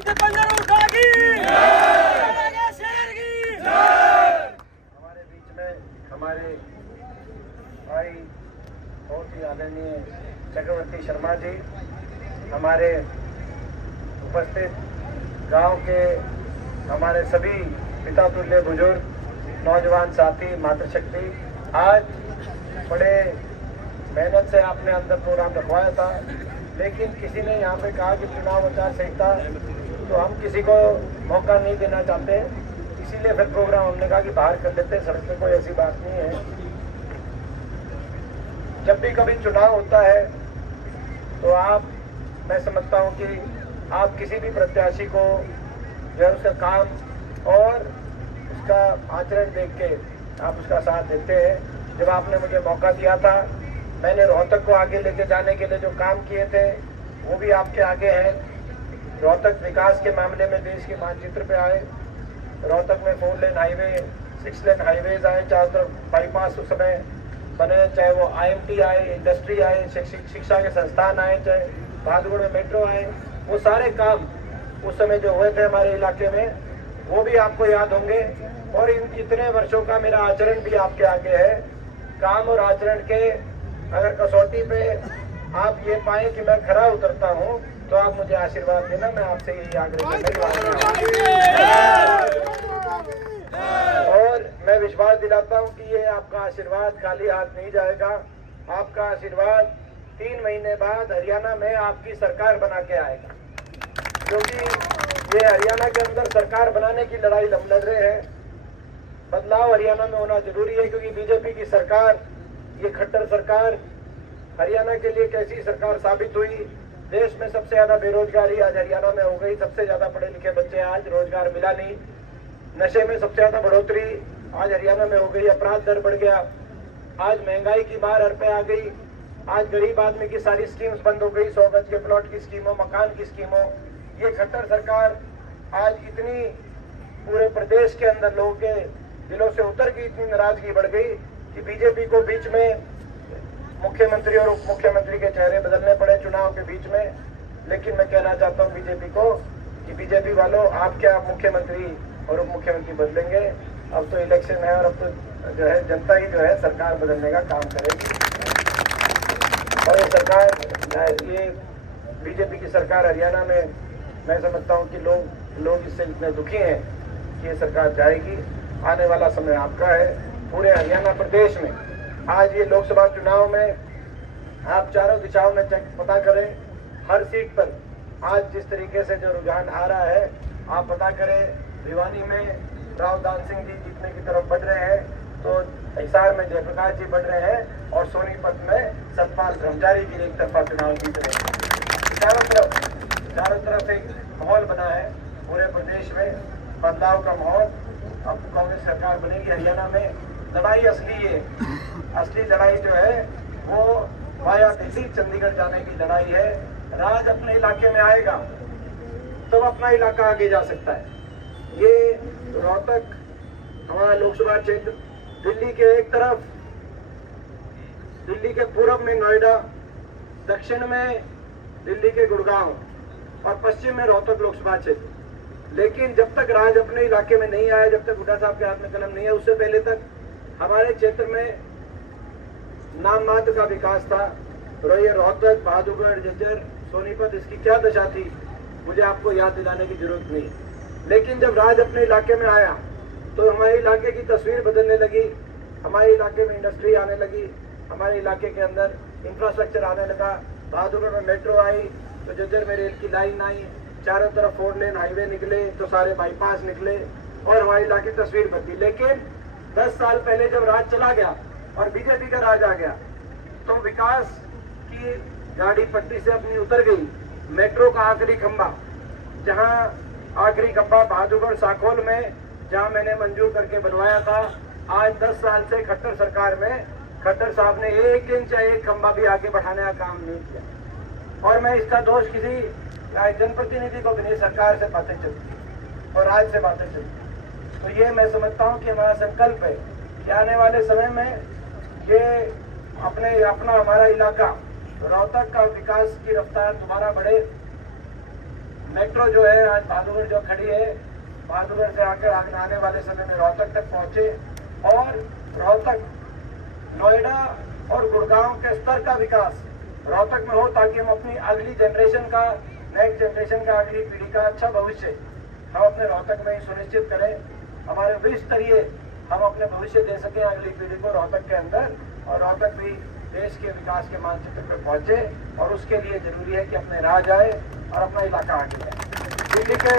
हमारे बीच में हमारे भाई बहुत ही आदरणीय चक्रवर्ती शर्मा जी, हमारे उपस्थित गांव के हमारे सभी पिता तुल्य बुजुर्ग, नौजवान साथी, मातृशक्ति, आज बड़े मेहनत से आपने अंदर प्रोग्राम रखवाया था, लेकिन किसी ने यहाँ पे कहा कि चुनाव आचार संहिता, तो हम किसी को मौका नहीं देना चाहते, इसीलिए फिर प्रोग्राम हमने कहा कि बाहर कर लेते हैं। सड़क पे कोई ऐसी बात नहीं है। जब भी कभी चुनाव होता है तो मैं समझता हूँ कि आप किसी भी प्रत्याशी को जो है उसका काम और उसका आचरण देख के आप उसका साथ देते हैं। जब आपने मुझे मौका दिया था, मैंने रोहतक को आगे लेके जाने के लिए जो काम किए थे वो भी आपके आगे हैं। रोहतक विकास के मामले में देश के मानचित्र पे आए। रोहतक में 4 लेन हाईवे, 6 लेन हाईवेज आए, चारों तरफ बाईपास उस समय बने, चाहे वो IMT आए, इंडस्ट्री आए, शिक्षा के संस्थान आए, चाहे बहादुरगढ़ में मेट्रो आए, वो सारे काम उस समय जो हुए थे हमारे इलाके में, वो भी आपको याद होंगे। और इन इतने वर्षों का मेरा आचरण भी आपके आगे है। काम और आचरण के अगर कसौटी पे आप ये पाए कि मैं खरा उतरता हूँ तो आप मुझे आशीर्वाद देना। मैं आपसे यही आग्रह और मैं विश्वास दिलाता हूँ कि ये आपका आशीर्वाद खाली हाथ नहीं जाएगा। आपका आशीर्वाद 3 महीने बाद हरियाणा में आपकी सरकार बना के आएगा, क्योंकि ये हरियाणा के अंदर सरकार बनाने की लड़ाई हम लड़ रहे हैं। बदलाव हरियाणा में होना जरूरी है, क्योंकि बीजेपी की सरकार, ये खट्टर सरकार हरियाणा के लिए कैसी सरकार साबित हुई। देश में सबसे ज्यादा बेरोजगारी आज हरियाणा में हो गई, सबसे ज्यादा पढ़े लिखे बच्चे आज रोजगार मिला नहीं। नशे में सबसे ज्यादा बढ़ोतरी आज हरियाणा में हो गई, अपराध दर बढ़ गया, आज महंगाई की मार हर पे आ गई, आज गरीब आदमी की सारी स्कीम्स बंद हो गई, 100 गज के प्लॉट की स्कीमों, मकान की स्कीमों। ये खट्टर सरकार आज इतनी पूरे प्रदेश के अंदर लोगों के दिलों से उतर गई, इतनी नाराजगी बढ़ गई कि बीजेपी को बीच में मुख्यमंत्री और उप मुख्यमंत्री के चेहरे बदलने पड़े चुनाव के बीच में। लेकिन मैं कहना चाहता हूँ बीजेपी को कि बीजेपी वालों, आप क्या मुख्यमंत्री और उप मुख्यमंत्री बदलेंगे? अब तो इलेक्शन है और अब तो जो है जनता ही जो है सरकार बदलने का काम करेगी। और ये सरकार, ये बीजेपी की सरकार हरियाणा में, मैं समझता हूँ कि लोग इससे इतने दुखी हैं कि ये सरकार जाएगी। आने वाला समय आपका है। पूरे हरियाणा प्रदेश में आज ये लोकसभा चुनाव में आप चारों दिशाओं में पता करें, हर सीट पर आज जिस तरीके से जो रुझान आ रहा है, आप पता करें। भिवानी में राव दान सिंह जी जीतने की तरफ बढ़ रहे हैं, तो हिसार में जयप्रकाश जी बढ़ रहे हैं, और सोनीपत में सतपाल ब्रह्मचारी जी एक तरफा चुनाव जीत रहे हैं। चारों तरफ एक माहौल बना है पूरे प्रदेश में, बदलाव का माहौल। अब कांग्रेस सरकार बनेगी हरियाणा में। लड़ाई असली लड़ाई जो है वो वाया दिल्ली चंडीगढ़ जाने की लड़ाई है। राज अपने इलाके में आएगा तो अपना इलाका आगे जा सकता है। ये रोहतक हमारा लोकसभा क्षेत्र, दिल्ली के एक तरफ, दिल्ली के पूर्व में नोएडा, दक्षिण में दिल्ली के गुड़गांव और पश्चिम में रोहतक लोकसभा क्षेत्र। लेकिन जब तक राज अपने इलाके में नहीं आया, जब तक हुड्डा साहब के हाथ में कलम नहीं है, उससे पहले तक हमारे क्षेत्र में नाम मात्र का विकास था। ये रोहतक, बहादुरगढ़, झज्जर, सोनीपत, इसकी क्या दशा थी मुझे आपको याद दिलाने की जरूरत नहीं। लेकिन जब राज अपने इलाके में आया तो हमारे इलाके की तस्वीर बदलने लगी, हमारे इलाके में इंडस्ट्री आने लगी, हमारे इलाके के अंदर इंफ्रास्ट्रक्चर आने लगा। बहादुरगढ़ में मेट्रो आई तो झज्जर में रेल की लाइन आई, चारों तरफ 4 लेन हाईवे निकले तो सारे बाईपास निकले और हमारे इलाके की तस्वीर बदली। लेकिन 10 साल पहले जब राज चला गया और बीजेपी का राज आ गया तो विकास की गाड़ी पटरी से अपनी उतर गई। मेट्रो का आखिरी खंभा, जहां आखिरी खंभा बहादुरगढ़ साखोल में जहां मैंने मंजूर करके बनवाया था, आज 10 साल से खट्टर सरकार में खट्टर साहब ने 1 इंच एक खंभा भी आगे बढ़ाने का काम नहीं किया। और मैं इसका दोष किसी जनप्रतिनिधि को भी नहीं, सरकार से बातें चलती और राज से बातें चलती। तो ये मैं समझता हूँ कि हमारा संकल्प है कि आने वाले समय में ये अपना हमारा इलाका रोहतक का विकास की रफ्तार दोबारा बढ़े। मेट्रो जो है आज बहादुरगढ़ जो खड़ी है, बहादुरगढ़ से आकर आने वाले समय में रोहतक तक पहुंचे और रोहतक, नोएडा और गुड़गांव के स्तर का विकास रोहतक में हो, ताकि हम अपनी अगली जनरेशन का, नेक्स्ट जनरेशन का, अगली पीढ़ी का अच्छा भविष्य हम अपने रोहतक में ही सुनिश्चित करें। हमारे विश्व स्तरीय हम अपने भविष्य दे सकें अगली पीढ़ी को रोहतक के अंदर, और रोहतक भी देश के विकास के मानचित्र पर पहुंचे। और उसके लिए जरूरी है कि अपने राज्य आए और अपना इलाका आगे जाए। दिल्ली के